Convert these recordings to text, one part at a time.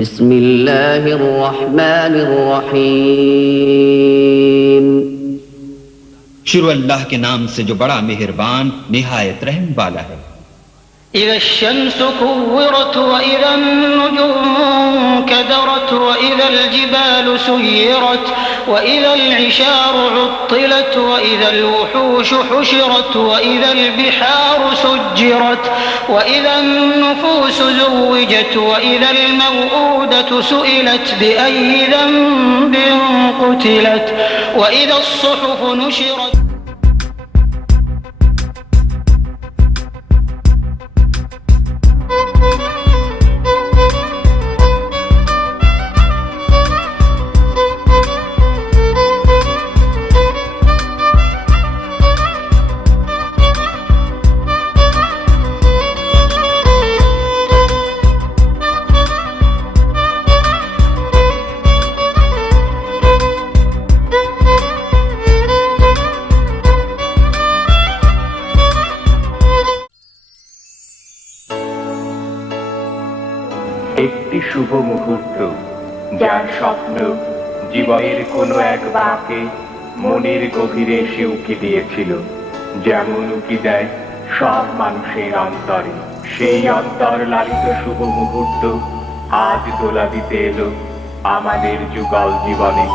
بسم الله الرحمن الرحيم शुरू अल्लाह के नाम से जो बड़ा मेहरबान निहायत रहम वाला है। إذا الشمس كورت وإذا النجوم انكدرت وإذا الجبال سيرت وإذا العشار عطلت وإذا الوحوش حشرت وإذا البحار سجرت وإذا النفوس زوجت وإذا الموءودة سئلت بأي ذنب قتلت وإذا الصحف نشرت একটি শুভ মুহূর্ত যার স্বপ্ন জীবনের কোনো এক বাঁকে মনের গভীরে এসে উকি দিয়েছিল, যেমন উকি দেয় সব মানুষের অন্তরে। সেই অন্তর লালিত শুভ মুহূর্ত আজ দোলা দিতে এলো আমাদের যুগল জীবনে।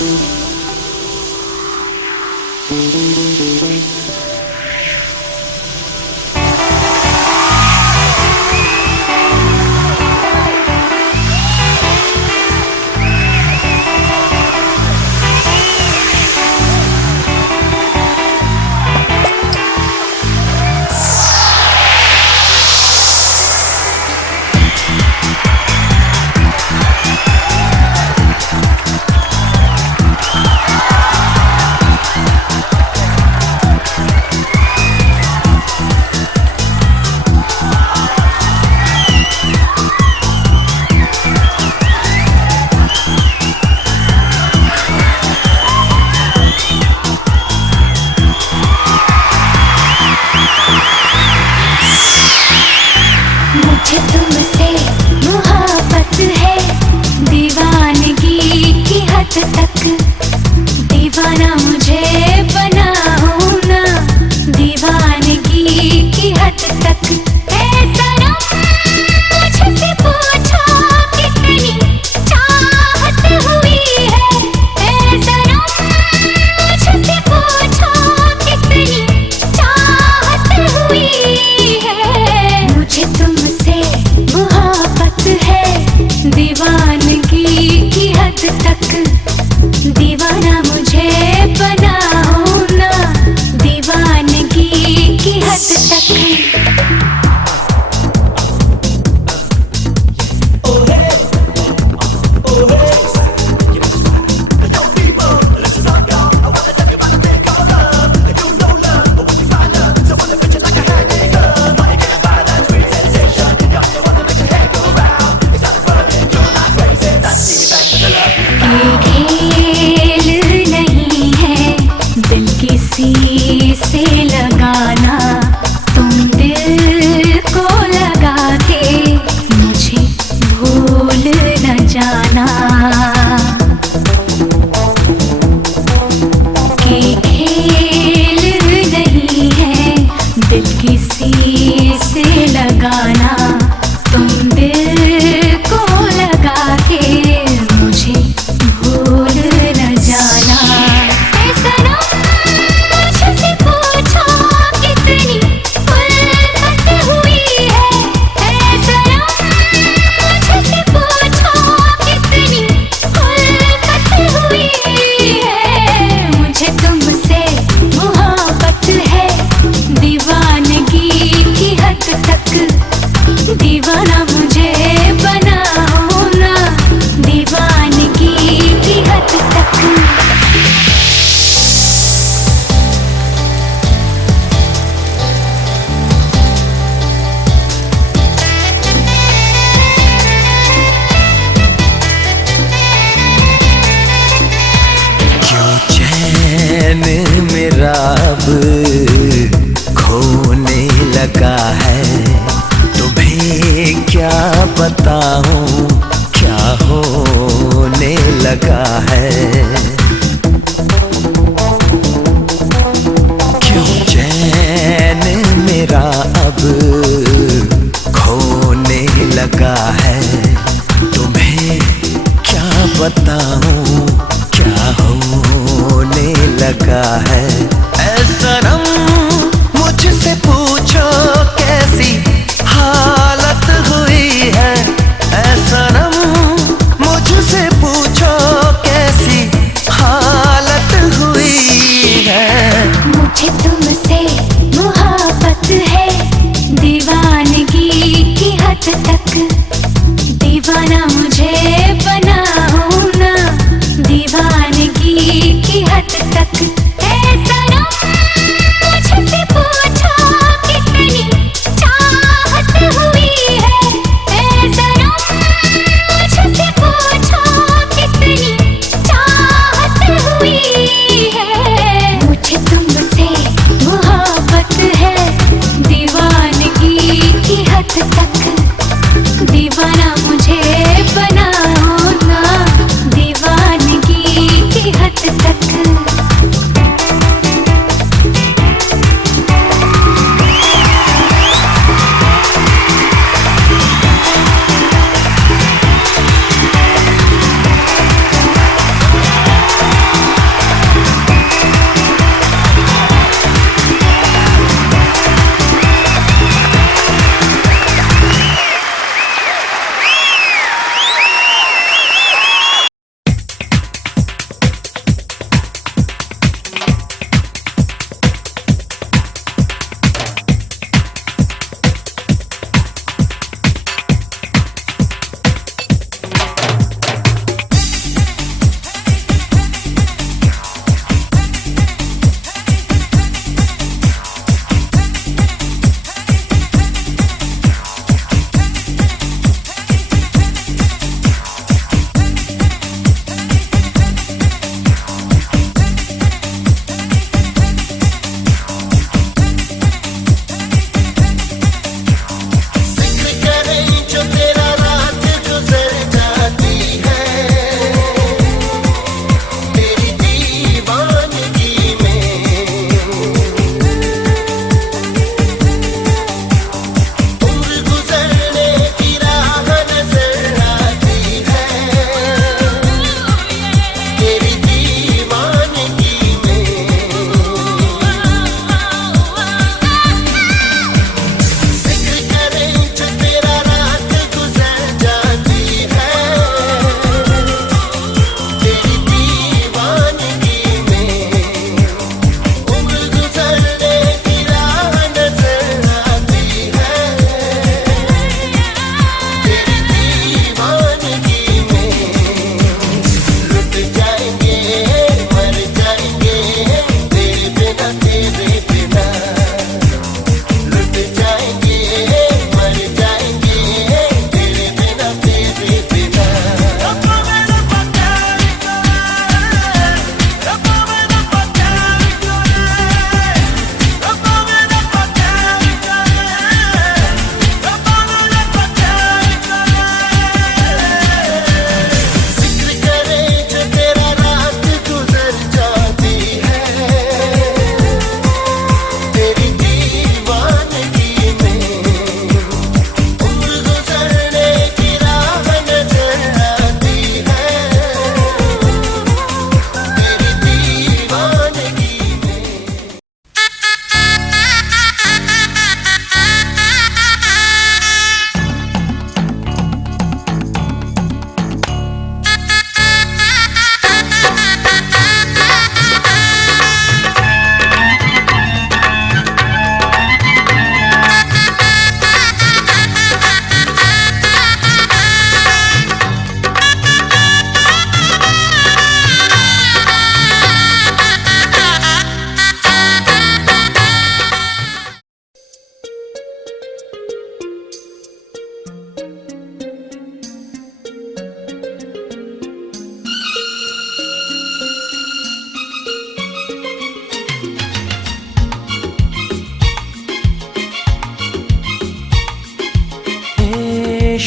दीवानगी की हद तक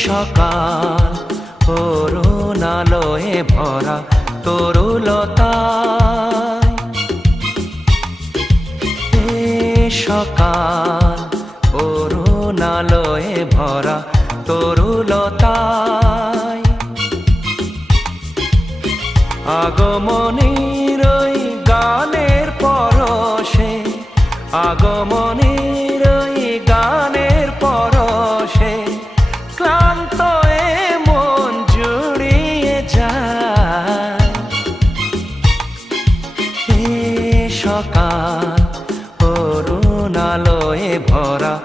সকাল অরুণালয়ে ভরা তরুলতায়, এ সকাল অরুণালয়ে ভরা তরুলতায়, আগমনীর ওই গানের পরশে, আগমনীর ওই গানের পরশে ক্লান্ত এ মন জুড়িয়ে যায়। এ সকাল অরুণালয়ে ভরা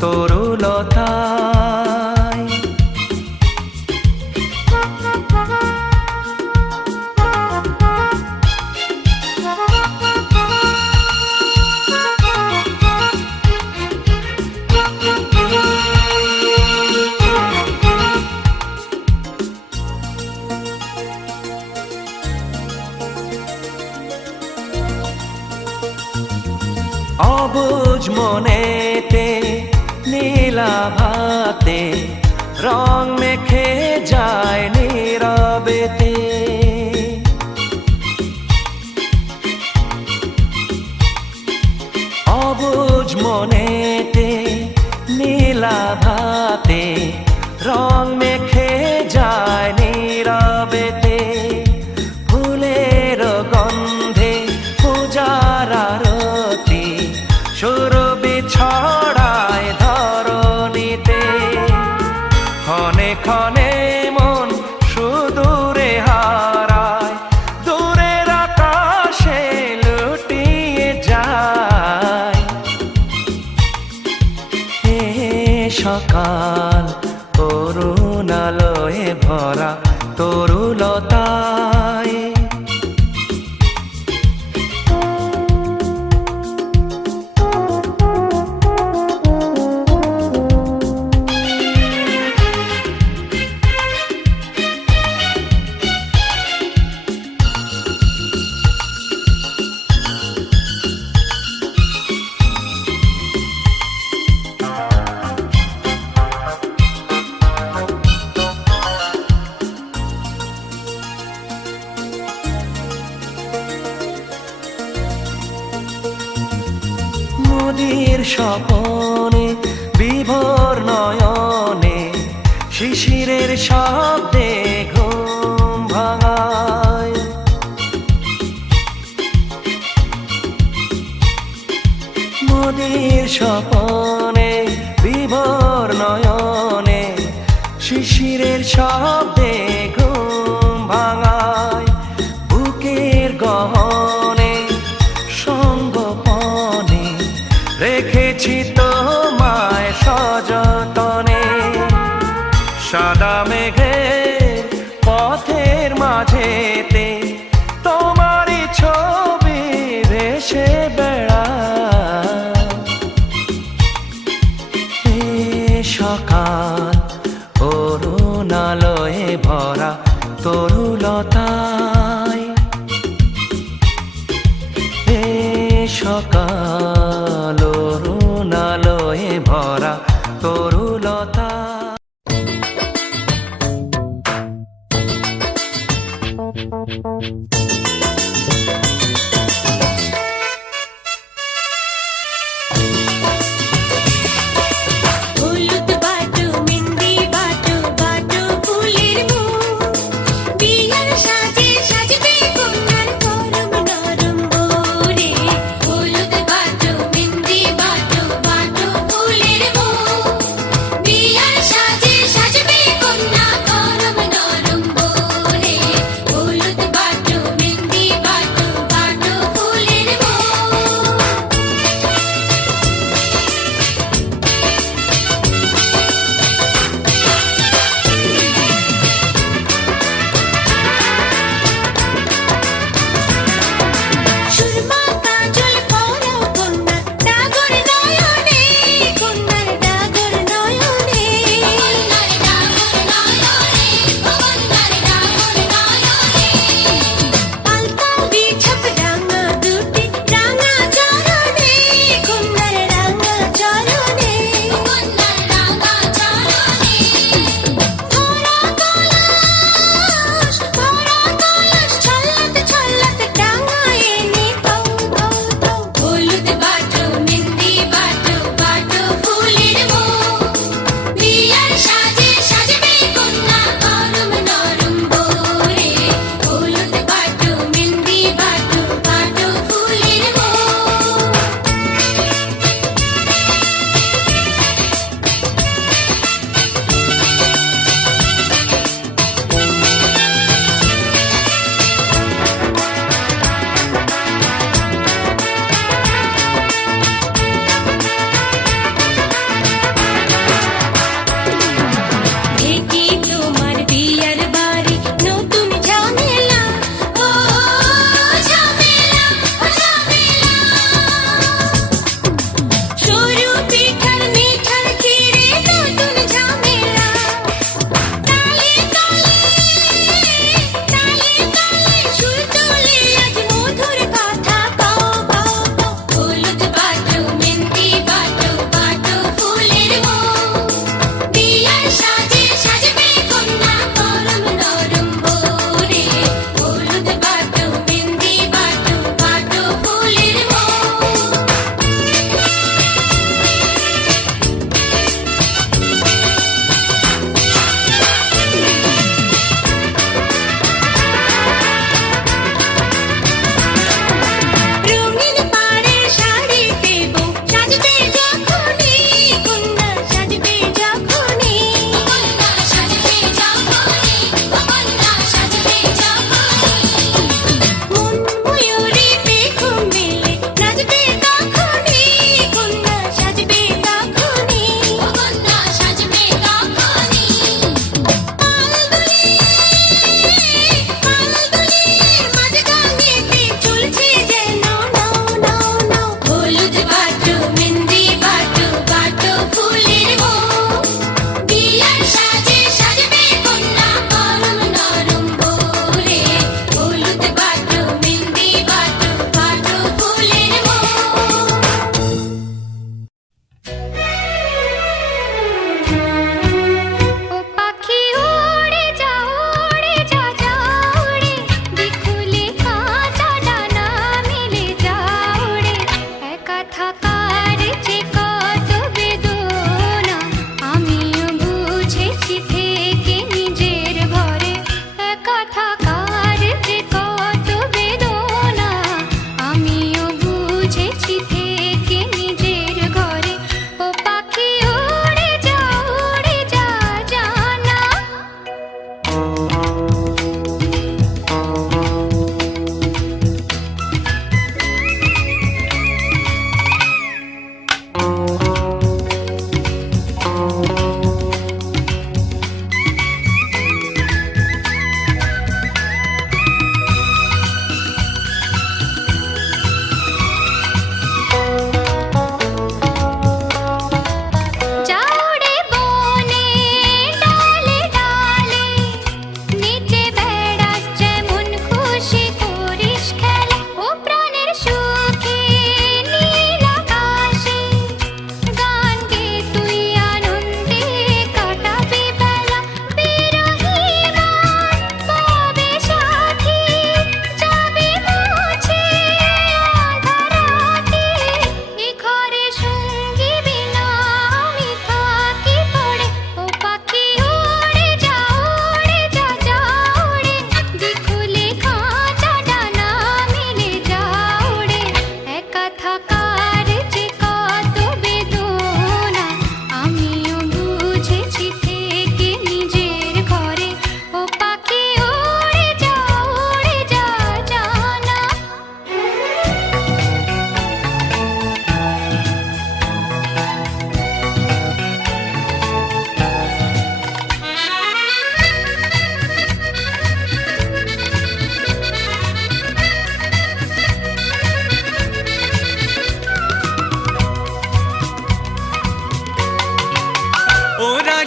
তরুলতায়, অবুঝ মনেতে নীলাভাতে রং মেখে যায় নীরবেতে, অবুঝ মনেতে নীলাভাতে রং মেখে যায় নীরবেতে, ফুলের গন্ধে পূজার আরতি সুরভি ছড়ায় ধরণীতে, ক্ষণে ক্ষণে মন সুদূরে হারায়, দূরের আকাশে লুটিয়ে যায়। এ সকাল অরুণালয়ে ভরা তরুলতায়, নদীর স্বপনে বিভোর নয়নে শিশিরের শব্দে ঘুম ভাঙায়, নদীর স্বপনে বিভোর নয়নে শিশিরের শব্দে ঘুম ভাঙায়, বুকের গহনে সঙ্গপনে রেখেছি তোমায় সযতনে, সাদা মেঘের পথের মাঝেতে তোমারই ছবি ভেসে বেড়ায়। এ সকাল অরুণালয়ে ভরা তরুলতায়, এ সকাল অরুণালয়ে ভরা তরুলতায়। হলুদ বাটু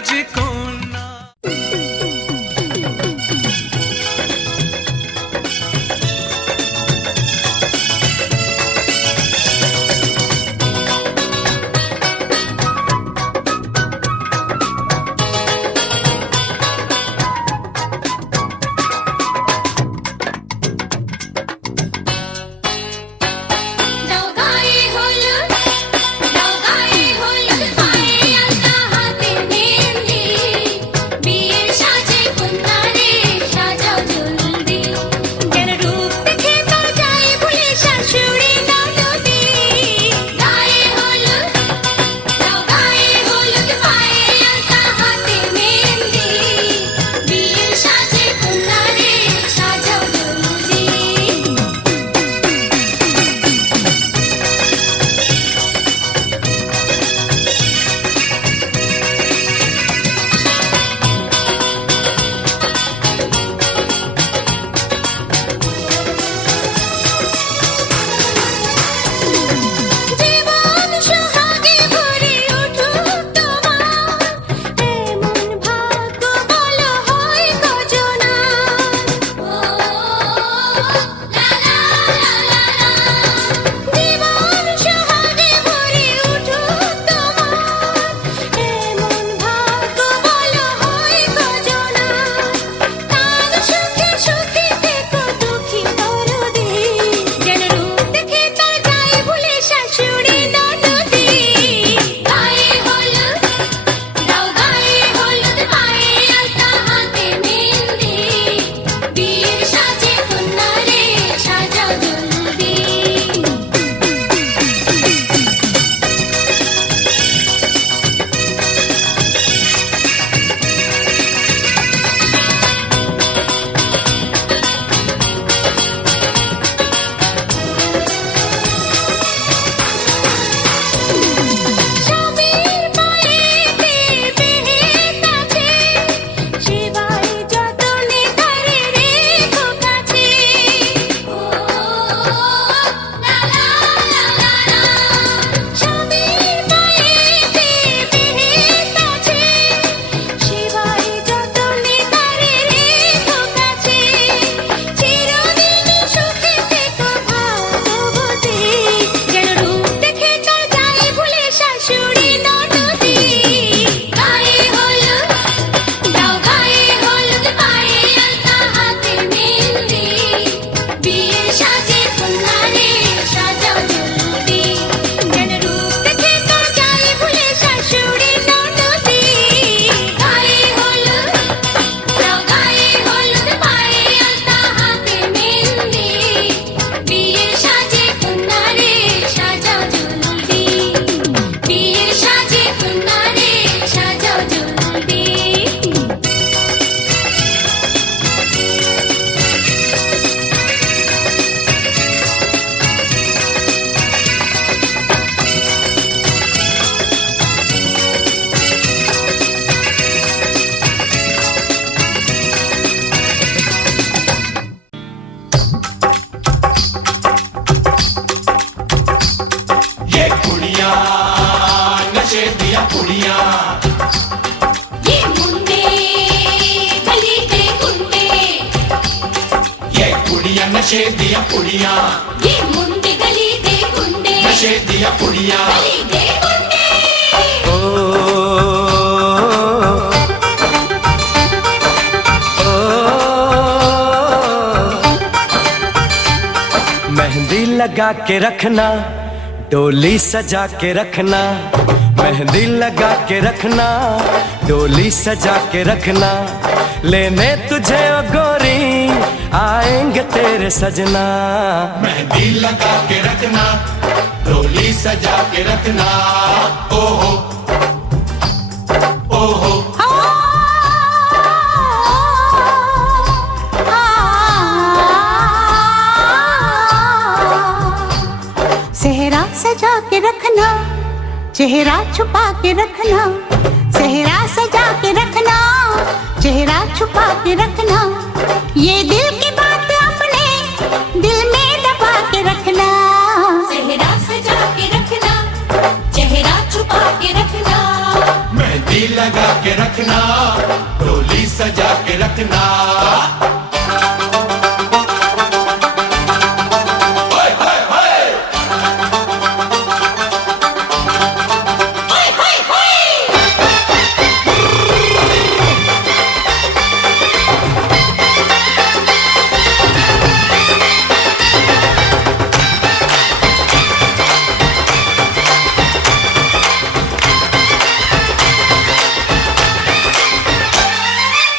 রাজকন্যা। नशे दिया पुड़िया, ये मुंडे गली दे गुंडे, नशे दिया पुड़िया, गली दे गुंडे। मेहंदी लगा के रखना, डोली सजा के रखना, मेहंदी लगा के रखना, डोली सजा के रखना, लेने तुझे ओ गोरी आएंगे तेरे सजना। मेहंदी लगा के रखना, डोली सजा के रखना, ओहो ओहो। सेहरा सजा के रखना, चेहरा छुपा के रखना, सेहरा सजा के रखना, चेहरा छुपा के रखना, ये दिल की बात अपने दिल में दबा के रखना। सेहरा सजा के रखना, चेहरा छुपा के रखना, मेहंदी लगा के रखना, डोली सजा के रखना।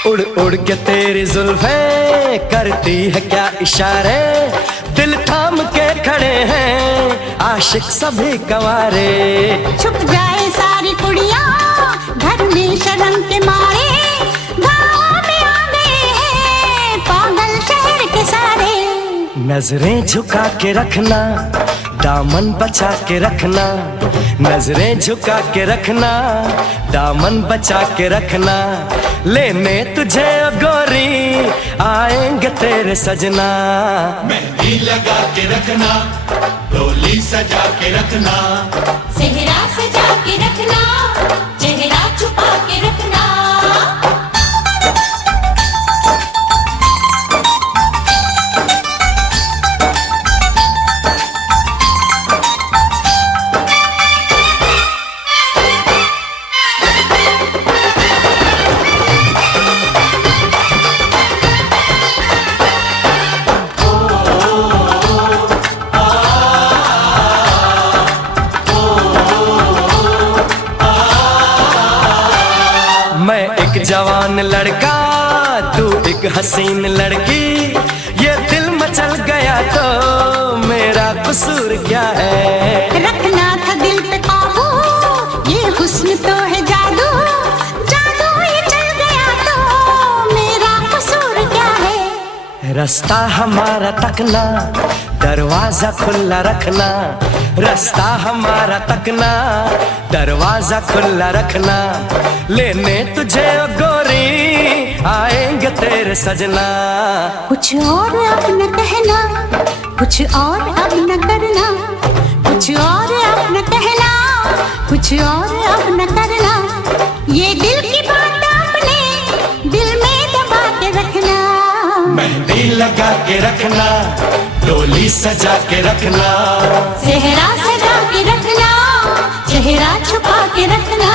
उड़ उड़ के तेरी जुल्फें करती है क्या इशारे, दिल थाम के खड़े हैं आशिक सभी कवारे। छुप जाए सारी कुड़ियाँ घर में शर्म के मारे, गाँव में आ गए हैं पागल शहर के सारे। नजरें झुका के रखना, दामन बचा के रखना, नजरें झुका के रखना, दामन बचा के रखना। लेने तुझे ओ गोरी आएंगे तेरे सजना। मेहंदी लगा के रखना, डोली सजा के रखना। सेहरा सजा के रखना, चेहरा छुपा के रखना। मैं एक जवान लड़का, तू एक हसीन लड़की, ये दिल मचल गया तो मेरा कसूर क्या है। रखना था दिल पे काबू, ये हुस्न तो है जादू, जादू ये चल गया तो मेरा कसूर क्या है। रास्ता हमारा तकना, दरवाजा खुला रखना, रास्ता हमारा तकना, दरवाजा खुला रखना। लेने तुझे ओ गोरी आएंगे तेरे सजना। कुछ और अब न कहना, कुछ और अब न करना, कुछ और अब न कहना, कुछ और अब न करना। ये दिल की बात अपने दिल में दबा के रखना। मेहंदी लगा के रखना, डोली सजा के रखना। सेहरा सजा के रखना, चेहरा छुपा के रखना।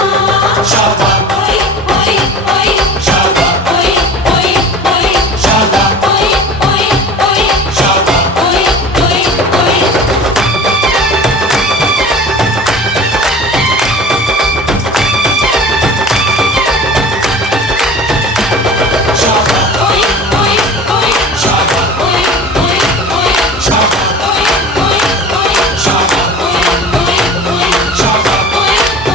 शाबाश, ओए ओए ओए, शाबाश, ओए ओए ओए, शाबाश, ओए ओए ओए, शाबाश। ओए ओए ओए। ओए ओए ओए, ओए ओए ओए, ओए ओए ओए, ओए ओए ओए, ओए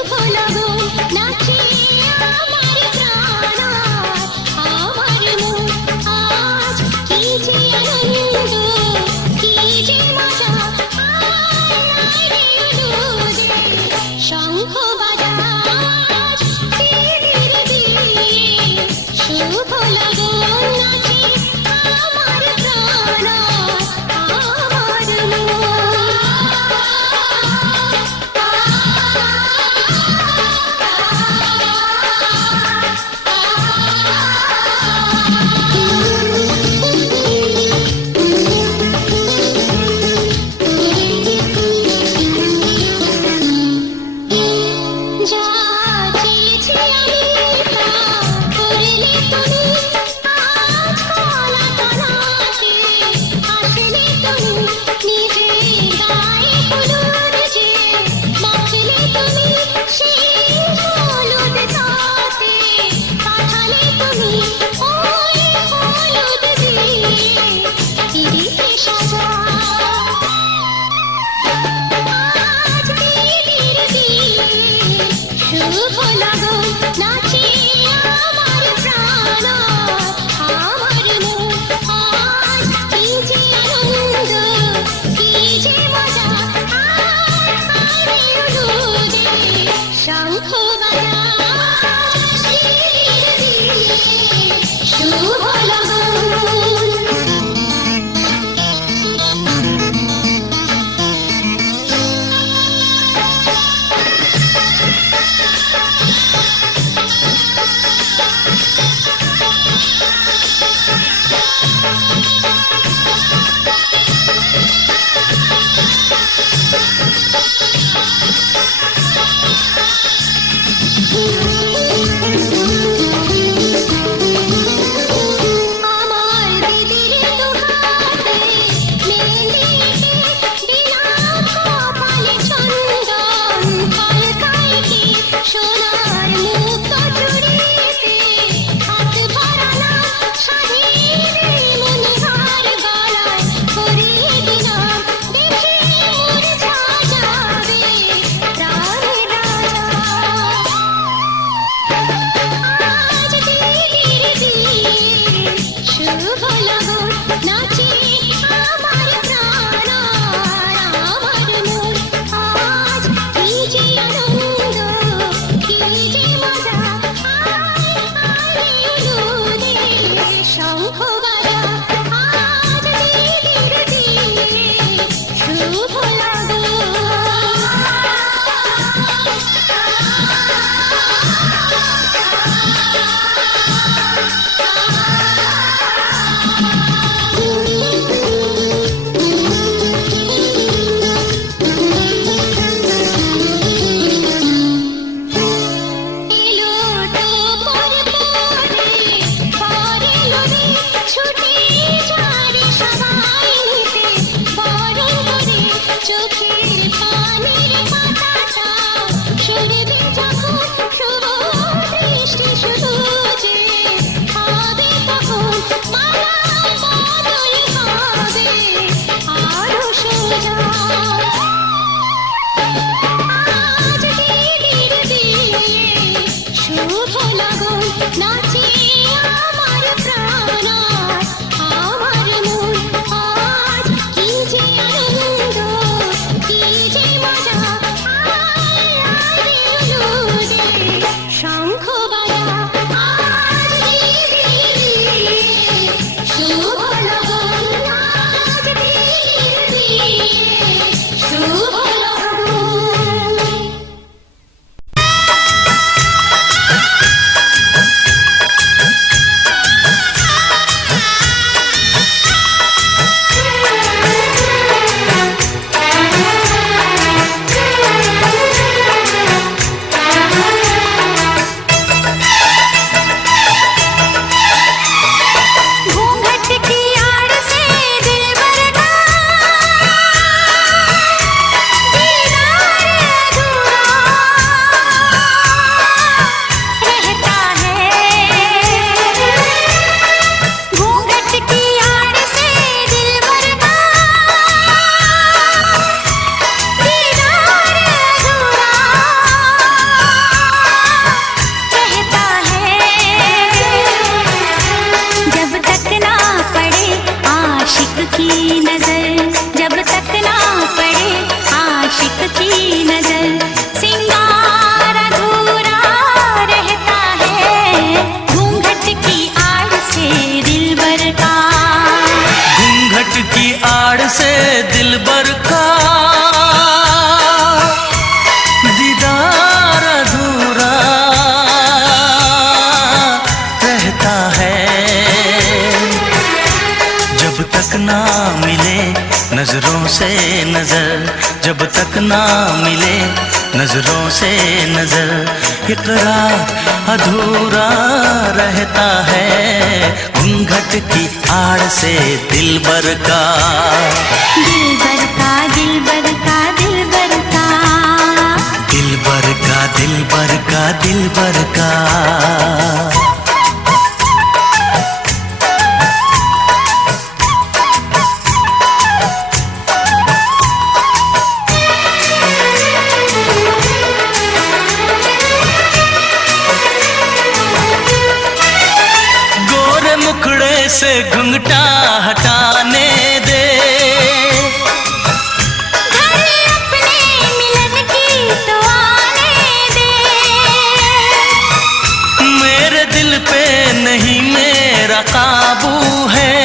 শুভ লগন নাচে আমার প্রাণ আমার মন আজ কি যে আনন্দ কি যে মজা আয় রে উলুদে শঙ্খ বাজাজ তীর দিয়ে শুভ লগন নাচে আমার প্রাণ আমার যা চেয়েছি আমি তা করলে তুমি আজ কলা তলাতে আসলে তুমি নিজে গায়ে হলুদ যে বাঁচলে তুমি সেই হলুদ তাতে পাঠালে তুমি ওই হলুদ দিয়ে পিড়িতে সাজা আজ দিদির দিন শুভ লগন নাচে আমার প্রাণ আমার মন আজ কি যে আনন্দ কি যে মজা আয় রে উলুদে শঙ্খ বাজাজ তীর দিয়ে শুভ লগন আমার দিদির দুহাতে মেহেন্দিতে দিলাম কপালে চন্দন কলকাইকে সোনার মুক্ত চুড়িতে হাত ভরালাম শাড়ির মনিহার গলায় পরিয়ে দিলাম দেখে মূর্ছা যাবে প্রাণের রাজা আজ দিদির দিন শুভ লগন নাচে আমার প্রাণ আমার মন আজ কি যে আনন্দ কি যে মজা আয় উলুদে শঙ্খ বাজা আজ দিদির দিন শুভ লগন এলো টোপর পরে পরে লরে ছুটে যারে সবাই নিতে বরণ করে চোখের পানির পাতাটা সরবে যখন শুভ বৃষ্টি শুরু যে হবে তখন মালা বদল হবে আরো সোজা আজ দিদির দিন শুভ লগন নাচে আমার প্রাণ আমার মন আজ কি যে আনন্দ नजर, जब तक ना मिले नजरों से नजर, इकरार अधूरा रहता है घूंघट की आड़ से दिलबर का। दिलबर का दिलबर का दिलबर का, दिलबर का दिलबर का दिलबर का। से घुंघटा हटाने दे, घर अपने मिलन की तो आने दे। मेरे दिल पे नहीं मेरा काबू है,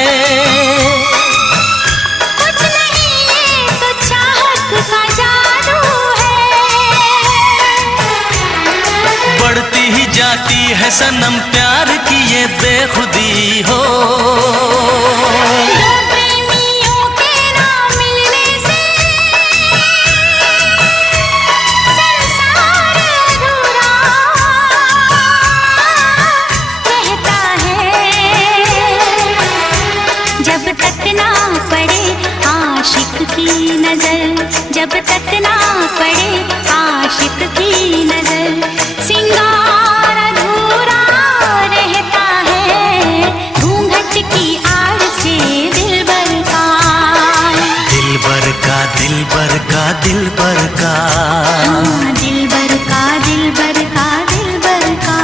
कुछ नहीं ये तो चाहत का जादू है। बढ़ती ही जाती है सनम प्यार की ये बेखुदी हो। दो प्रेमियों के ना मिलने से संसार अधूरा रहता है, जब तक ना पड़े आशिक की नजर, जब तक ना पड़े आशिक की नजर, सिंगार अधूरा रहता है घूंघट की आड़ से दिलबर का। दिलबर का दिलबर का दिलबर का, हाँ, दिलबर का दिलबर का दिलबर का।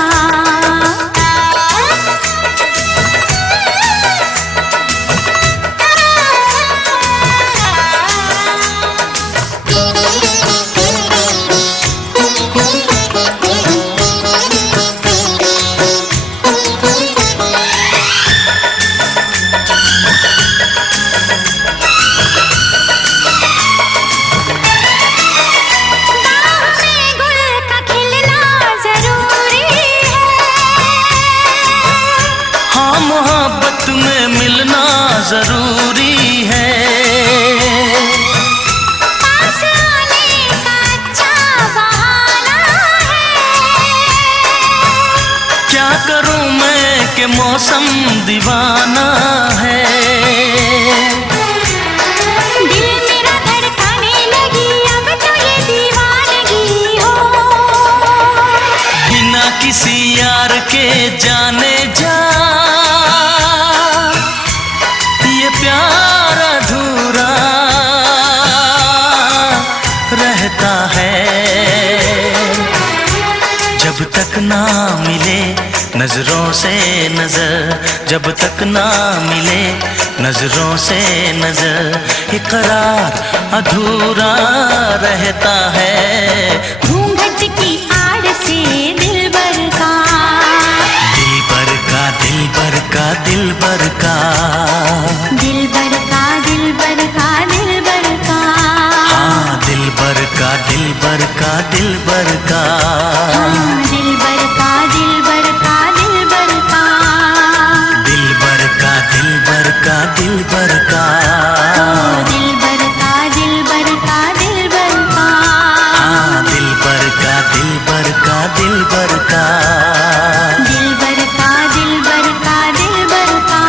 जरूरी है, पास आने का अच्छा बहाना है। क्या करूं मैं कि मौसम दीवाना है। दिल मेरा धड़काने लगी अब तो ये दीवानगी हो, बिना किसी यार के जाने जा प्यार अधूरा रहता है, जब तक ना मिले नजरों से नजर, जब तक ना मिले नजरों से नजर, इकरार अधूरा रहता है घूंघट की आड़ से दिलबर का। दिलबर का दिलबर का दिलबर का, दिलबर का दिलबर का दिलबर का। हाँ दिलबर का दिलबर का दिलबर का, हाँ, दिलबर का दिलबर का दिलबर का। दिलबर का दिलबर का दिलबर का, दिलबर का दिलबर का दिलबर का। हाँ दिलबर का दिलबर का दिलबर का, दिलबर का दिलबर का दिलबर का।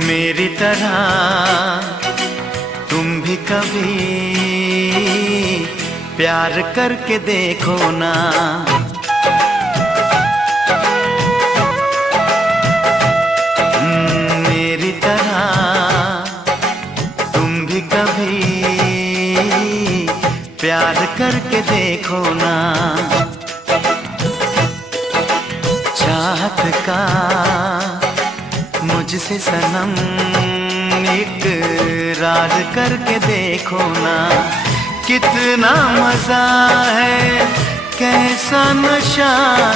मेरी तरह तुम भी कभी प्यार करके देखो ना, मेरी तरह तुम भी कभी प्यार करके देखो ना। चाहत का मुझसे सनम इकरार करके देखो ना, कितना मजा है, कैसा नशा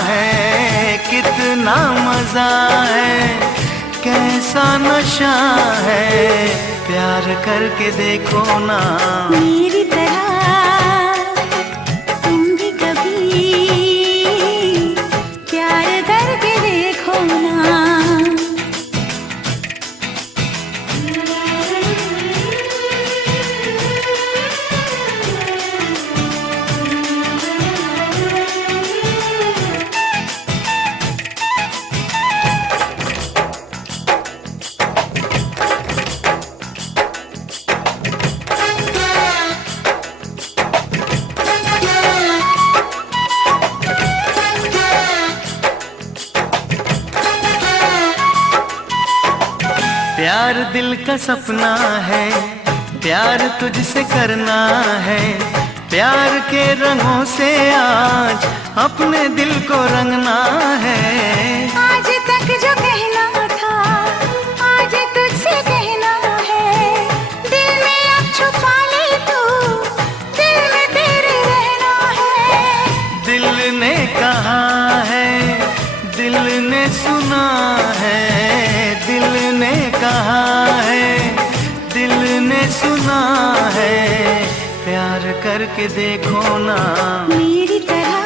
है, कितना मजा है, कैसा नशा है, प्यार करके देखो ना मेरी तरह तुम भी कभी प्यार करके देखो ना। प्यार दिल का सपना है, प्यार तुझसे करना है, प्यार के रंगों से आज अपने दिल को रंगना है। आज तक जो कहना था आज तुझसे कहना है, दिल में अब छुपा ले तू, दिल में तेरे रहना है। दिल ने कहा है, दिल ने सुना है, दिल ने कहा है, दिल ने सुना है, प्यार करके देखो ना मेरी तरह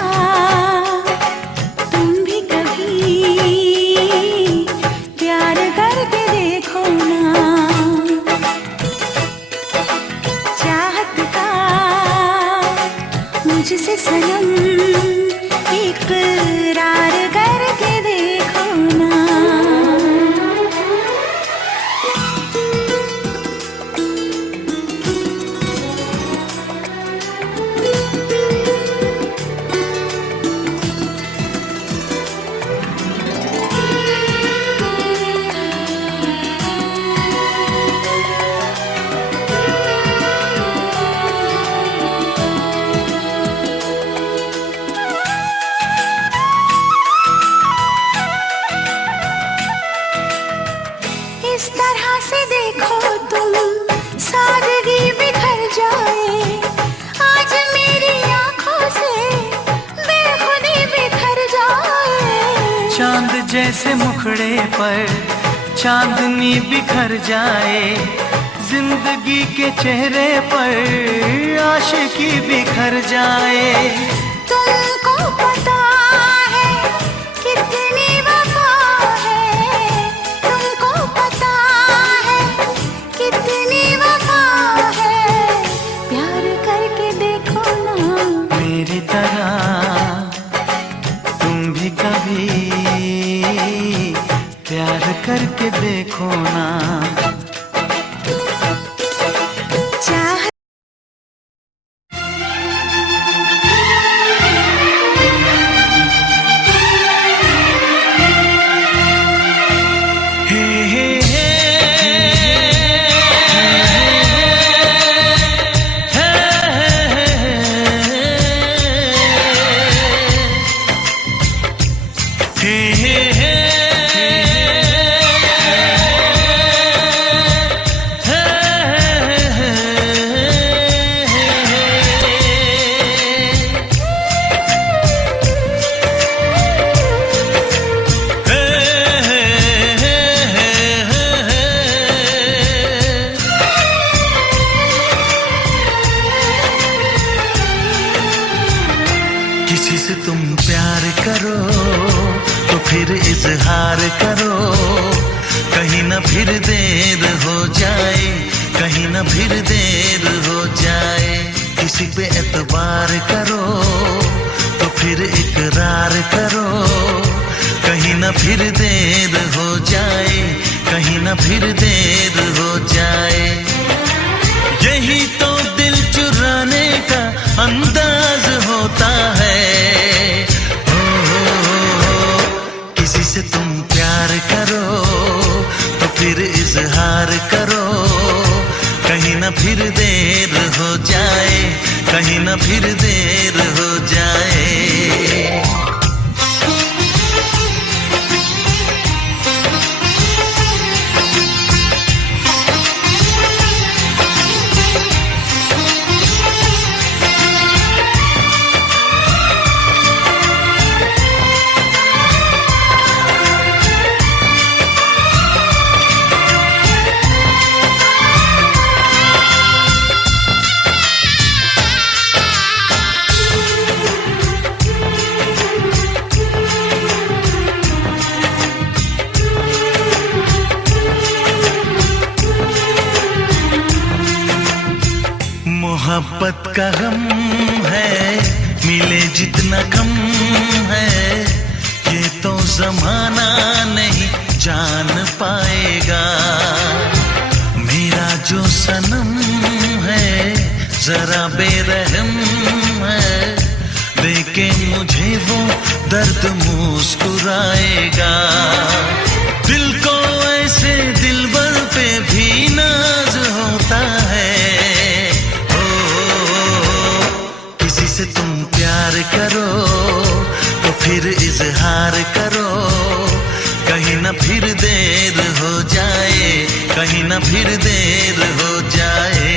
तुम भी कभी प्यार करके देखो ना। चाहत का मुझसे सनम इकरार करके देखो ना। इस तरह से देखो तुम सादगी बिखर जाए, आज मेरी आंखों से बेखुदी बिखर जाए। चांद जैसे मुखड़े पर चांदनी बिखर जाए, जिंदगी के चेहरे पर आशिकी बिखर जाए। तुमको पता है कितनी वफा है, तुमको पता है कितनी वफा है, प्यार करके देखो ना मेरी तरह तुम भी कभी प्यार करके देखो ना। चाह किसी से तुम प्यार करो तो फिर इजहार करो, कहीं ना फिर देर हो जाए, कहीं ना फिर देर हो जाए। किसी पे एतबार करो तो फिर इकरार करो, कहीं ना फिर देर हो जाए, कहीं ना फिर देर हो जाए। यही तो दिल चुराने का अंदाज होता है। किसी से तुम प्यार करो तो फिर इजहार करो, कहीं ना फिर देर हो जाए, कहीं ना फिर देर हो जाए। मोहब्बत का गम है, मिले जितना कम है, ये तो जमाना नहीं जान पाएगा। मेरा जो सनम है जरा बेरहम है, देखे मुझे वो दर्द मुस्कुराएगा। दिल को ऐसे दिलबर पे भी नाज होता है। ओ, किसी से तुम प्यार करो तो फिर इजहार करो, कहीं ना फिर देर हो जाए, कहीं ना फिर देर हो जाए।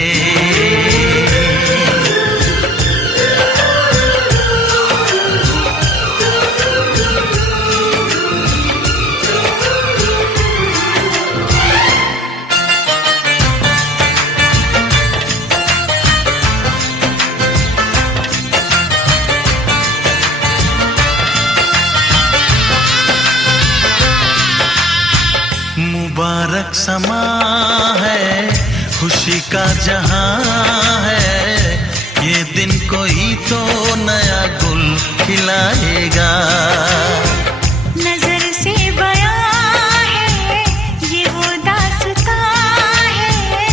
मुबारक समा है, खुशी का जहां है, ये दिन कोई तो नया गुल खिलाएगा। नजर से बयां है ये वो दास्तां है,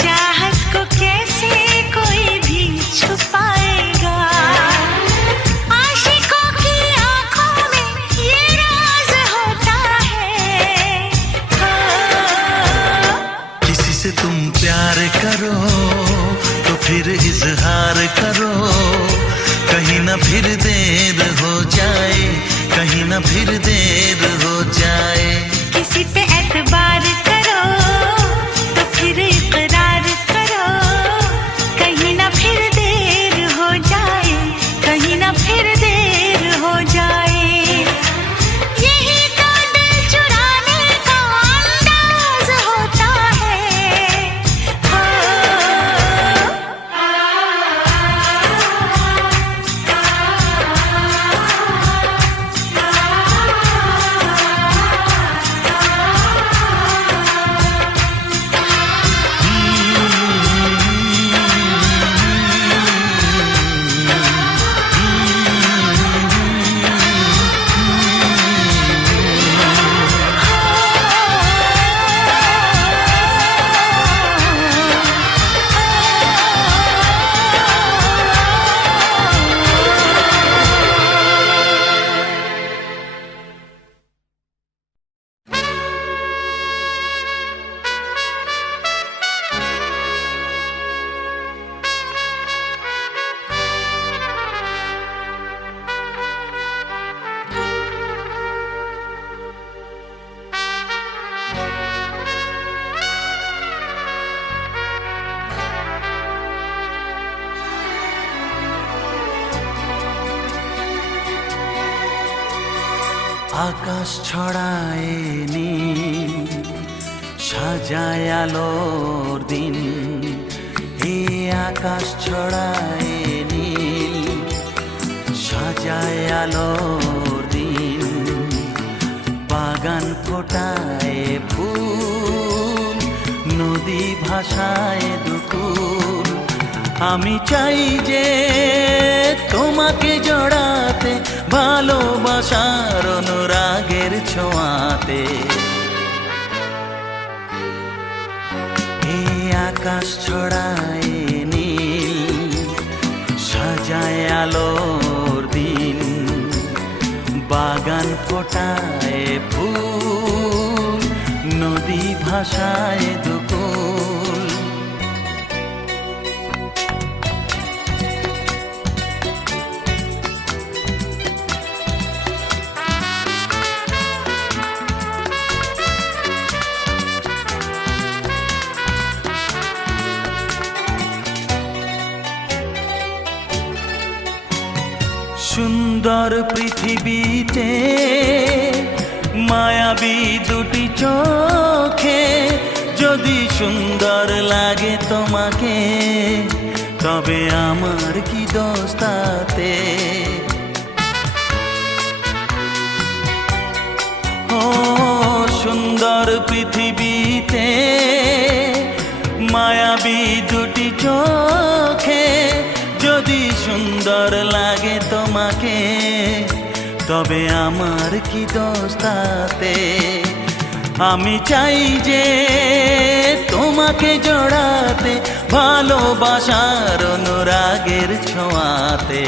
चाहत को कैसे कोई भी छुपाएगा। आशिकों की आंखों में ये राज होता है। किसी से तुम प्यार करो तो फिर इजहार करो, कहीं ना फिर देर हो जाए, कहीं ना फिर देर हो जाए। किसी पे एतबार करो तो फिर इकरार करो, कहीं ना फिर देर हो जाए, कहीं ना फिर देर हो जाए। यही तो दिल चुराने का अंदाज होता है। আকাশ ছড়ায় নীল, সাজায় আলোর দিন। এই আকাশ ছড়ায় নীল, সাজায় আলোর দিন। বাগান ফোটায় ফুল, নদী ভাসায় দুকুল। আমি চাই যে তোমাকে জড়াতে, ভালোবাসার অনুরাগের ছোঁয়াতে। এই আকাশ ছড়ায় নীল, সাজায় আলোর দিন। বাগান ফোটায় ফুল, নদী ভাসায় দুকুল। সুন্দর পৃথিবীতে মায়াবী দুটি চোখে, যদি সুন্দর লাগে তোমাকে, তবে আমার কি দোষ তাতে। ও সুন্দর পৃথিবীতে মায়া ভাবি দুটি চোখে, যদি সুন্দর লাগে তোমাকে, তবে আমার কি দোষ তাতে? আমি চাই যে তোমাকে জড়াতে, ভালোবাসার অনুরাগের ছোঁয়াতে।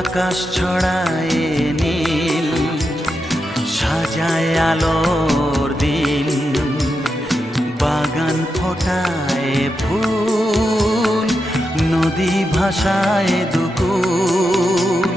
আকাশ ছড়ায় নীল, সাজায় আলোর দিন, বাগান ফোটায় ফুল, নদী ভাষায় দুকুল।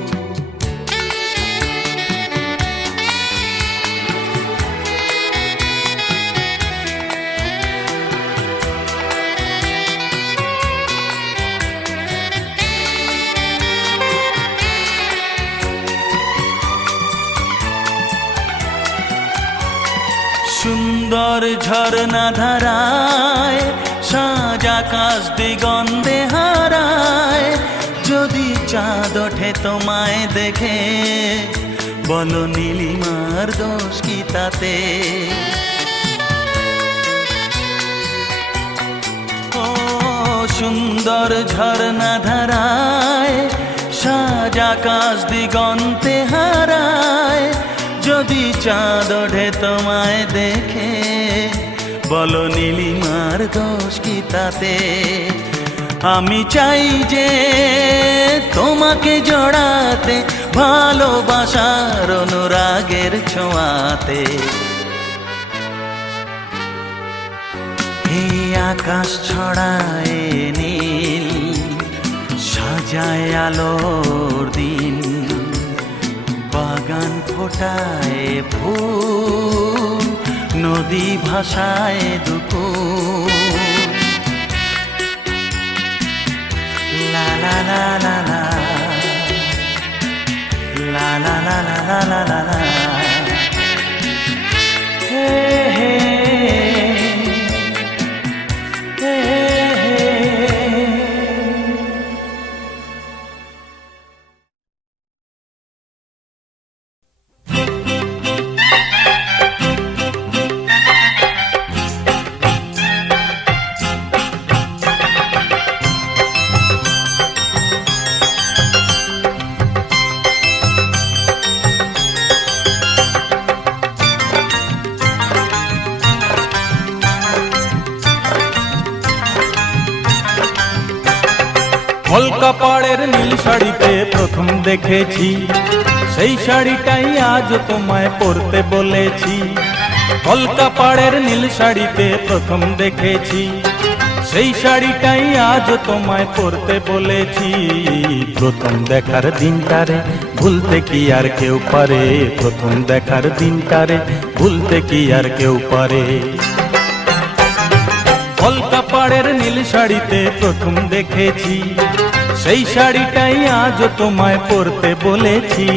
সুন্দর ঝরনা ধারায়, সাজ আকাশ দিগন্তে হারায়, যদি চাঁদ ওঠে তোমায় দেখে, বলো নীলিমার দোষ কি তাতে? ও সুন্দর ঝরনা ধারায়, সাজ আকাশ দিগন্তে হারায়, যদি চাঁদ ওঠে তোমায় দেখে, বলো নীলিমার দোষ কি তাতে? আমি চাই যে তোমাকে জড়াতে, ভালোবাসার অনুরাগের ছোঁয়াতে। এই আকাশ ছড়ায় নীল, সাজায় আলোর দিন, বাগান ফোটায় ফুল, নদী ভাষায় দুকুল। লা লা লা লা লা, লা লা লা লা লা লা লা, হে হে হে হে। কলকাপাড়ের নীল শাড়িতে প্রথম দেখেছি, সেই শাড়িটাই আজ তোমায় পরতে বলেছি। কলকাপাড়ের নীল শাড়িতে প্রথম দেখেছি, সেই শাড়িটাই আজ তোমায় পরতে বলেছি। প্রথম দেখার দিনটারে ভুলতে কি আর কেউ পারে, প্রথম দেখার দিনটারে ভুলতে কি আর কেউ পারে। কলকাপাড়ের নীল শাড়িতে প্রথম দেখেছি, সেই শাড়িটাই আজ তোমায় পরতে বলেছি।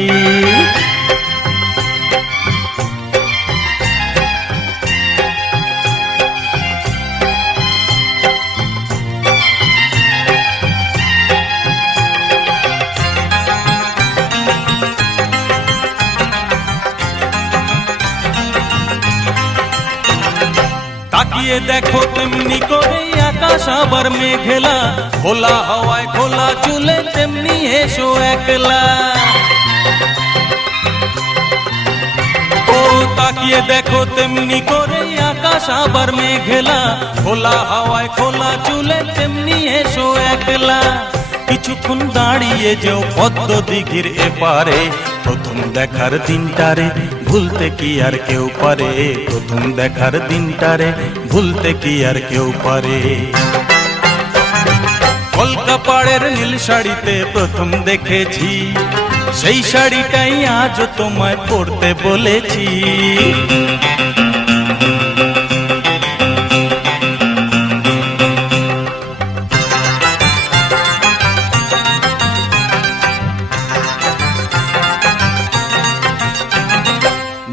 তাকিয়ে দেখো তেমনি করে আকাশ আবার মেঘলা, খোলা হাওয়ায় খোলা চুলে তেমনি এসো একলা। ও তাকিয়ে দেখো তেমনি করে আকাশ আবার মেঘলা, খোলা হাওয়ায় খোলা চুলে তেমনি এসো একলা। কিছুক্ষণ দাঁড়িয়ে যেও পদ্ম দিঘির এপারে, প্রথম দেখার দিনটারে ভুলতে কি আর কেউ পারে, প্রথম দেখার দিনটারে ভুলতে কি আর কেউ পারে। কলকাপাড়ের নীল শাড়িতে প্রথম দেখেছি, সেই শাড়িটাই আজ তোমায় পরতে বলেছি।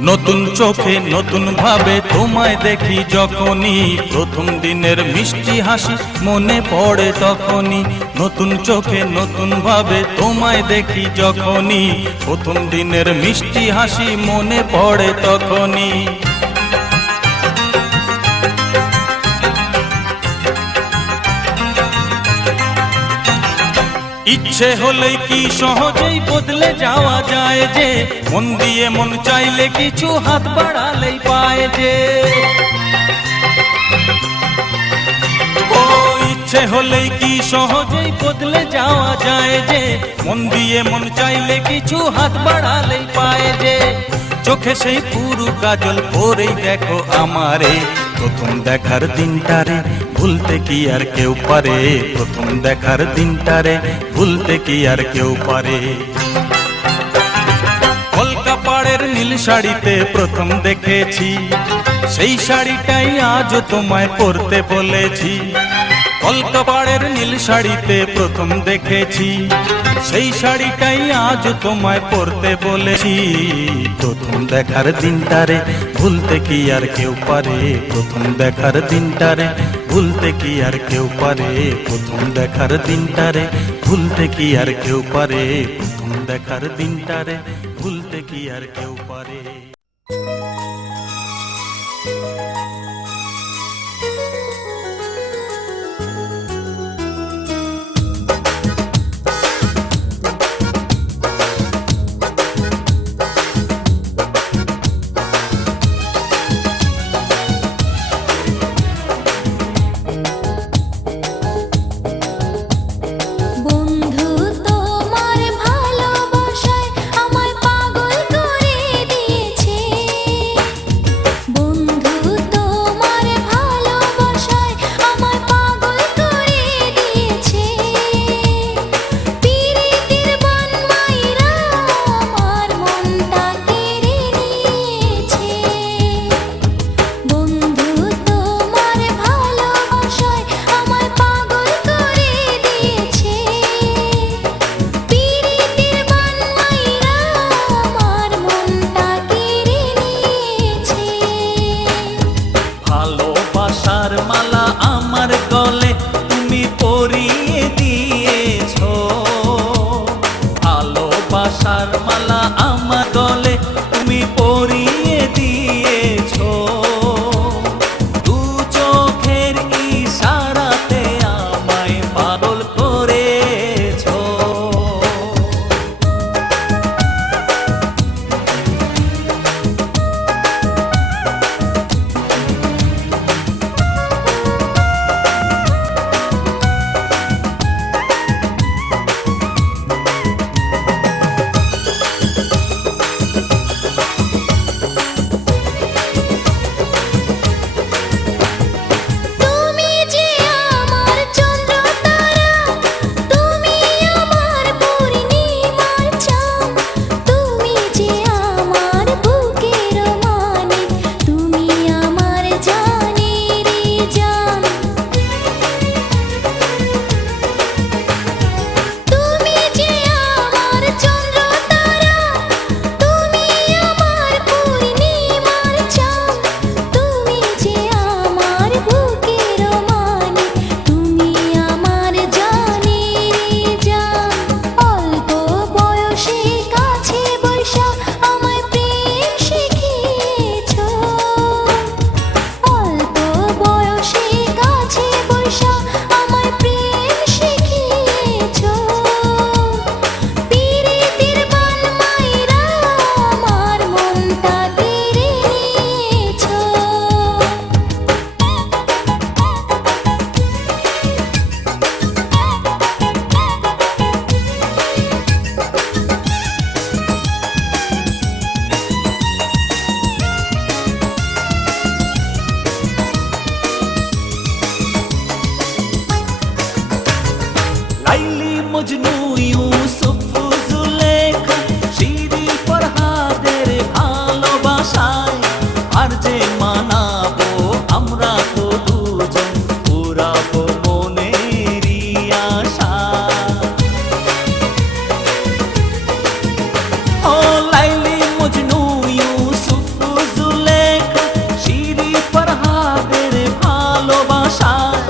নতুন চোখে নতুন ভাবে তোমায় দেখি যখনই, প্রথম দিনের মিষ্টি হাসি মনে পড়ে তখনই। নতুন চোখে নতুন ভাবে তোমায় দেখি যখনই, প্রথম দিনের মিষ্টি হাসি মনে পড়ে তখনই। ইচ্ছে হলেই কি সহজেই বদলে যাওয়া যায় যে, মন দিয়ে মন চাইলে কিছু হাত বাড়ালেই পায় যে। ও ইচ্ছে হলেই কি সহজেই বদলে যাওয়া যায় যে, মন দিয়ে মন চাইলে কিছু হাত বাড়ালেই পায় যে। চোখে সেই পুরু কাজল পরেই দেখো আমারে, প্রথম দেখার দিনটারে ভুলতে কি আর কেউ পারে, প্রথম দেখার দিনটারে ভুলতে কি আর কেউ পারে। কলকা পাড়ের নীল শাড়িতে প্রথম দেখেছি, সেই শাড়িটাই আজও তোমায় পরতে বলেছি। কলকা পাড়ের নীল শাড়িতে প্রথম দেখেছি, সেই শাড়িটাই আজও তোমায় পরতে বলেছি। প্রথম দেখার দিনটারে ভুলতে কি আর কেউ পারে, প্রথম দেখার দিনটারে ভুলতে কি আর কেউ পারে, প্রথম দেখার দিনটারে ভুলতে কি আর কেউ পারে, প্রথম দেখার দিনটারে ভুলতে কি আর কেউ পারে। বন্ধু তোমার ভালোবাসায় আমায় পাগল করে দিয়েছে। বন্ধু তোমার ভালোবাসায় আমায় পাগল করে দিয়েছে। পিরিতির বান মাইরা আমার মনটা কেড়ে নিয়েছে। বন্ধু তোমার ভালোবাসায় আমায় পাগল করে দিয়েছে। পিরিতির বান মাইরা আমার মনটা কেড়ে নিয়েছে। ভালোবাসার মালা আমার গলে তুমি পরিয়ে দিয়েছো, ভালোবাসার মালা আমার গলে তুমি পরিয়ে দিয়েছো। দু চোখের ইশারাতে আমায় পাগল করেছো। তুমি যে আমার চন্দ্র তারা, তুমি আমার পূর্ণিমার চাঁদ। তুমি যে আমার বুকের মানিক, তুমি আমার জানের জান। তুমি যে আমার চন্দ্র তারা, তুমি আমার পূর্ণিমার চাঁদ। তুমি যে আমার বুকের মানিক, তুমি আমার জানের জান। অল্প বয়সে কাছে বৈশা আমায় প্রেম শিখিয়েছো। অল্প বয়সে কাছে বৈশা আমায় প্রেম শিখিয়েছো। পিরিতির বান মাইরা আমার মনটা কেড়ে নিয়েছো। লাইলি মজনু ইউসুফ জুলেখা শিরি ফরহাদের ভালোবাসায় আর যে মানাবো আমরা তো দুজন, পুরাবো মনেরই আশা। ও লাইলি মজনু ইউসুফ জুলেখা শিরি ফরহাদের ভালোবাসায়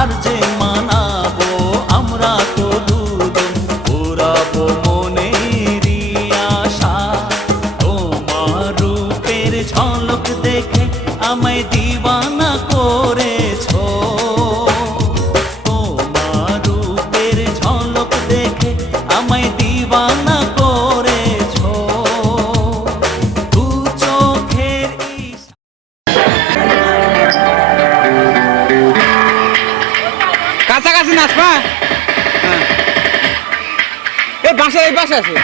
আর যে মানাবো আমরা তো দুজন, পুরা এই বাসা এই পাশে আছে।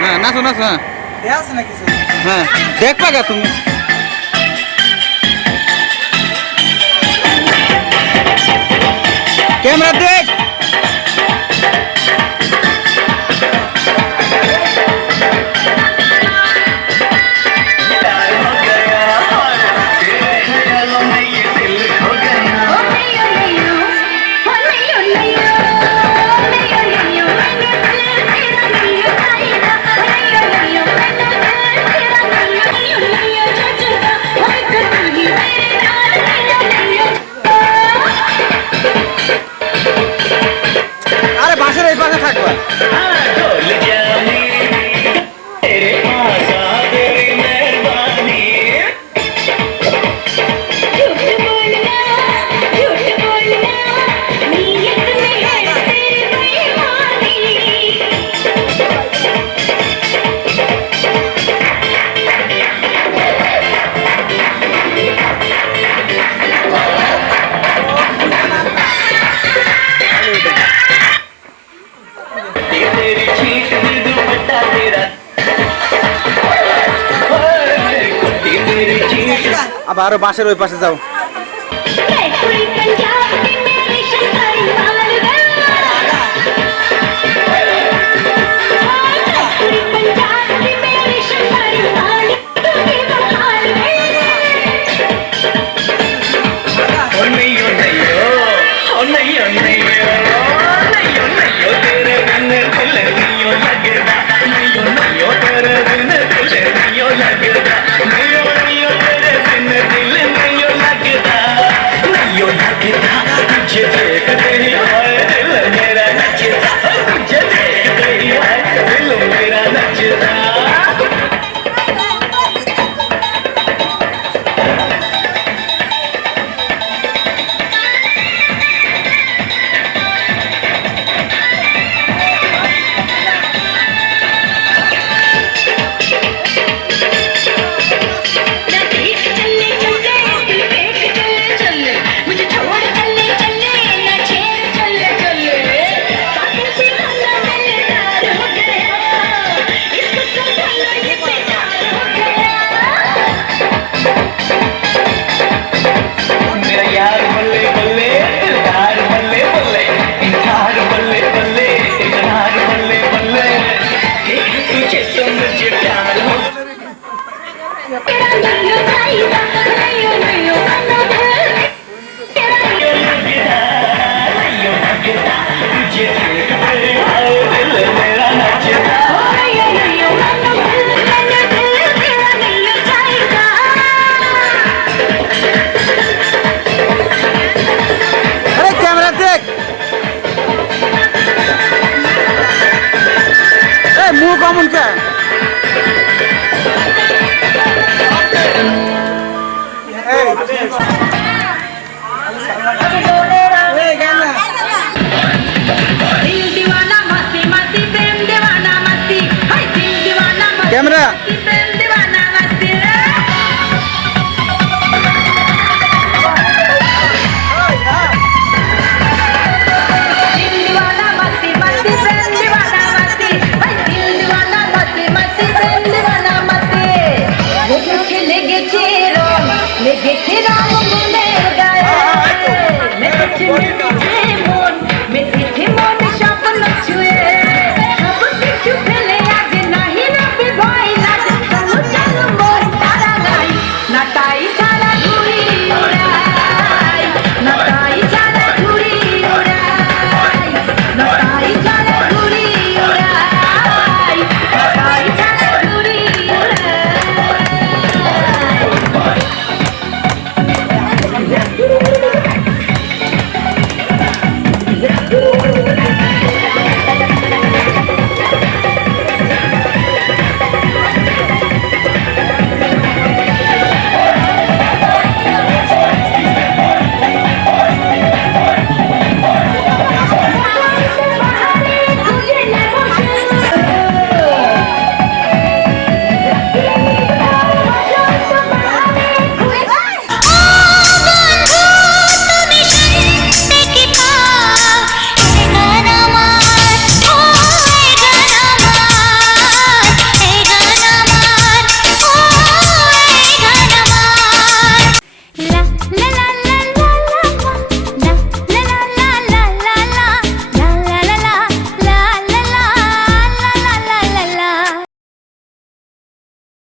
হ্যাঁ নাচো নাচো। হ্যাঁ দেখবা গা তুমি। ক্যামেরা দেখ। আরে বাসের এই পাশে থাকবা। আবার আরো বাসের ওই পাশে যাও। মুখ কমন কে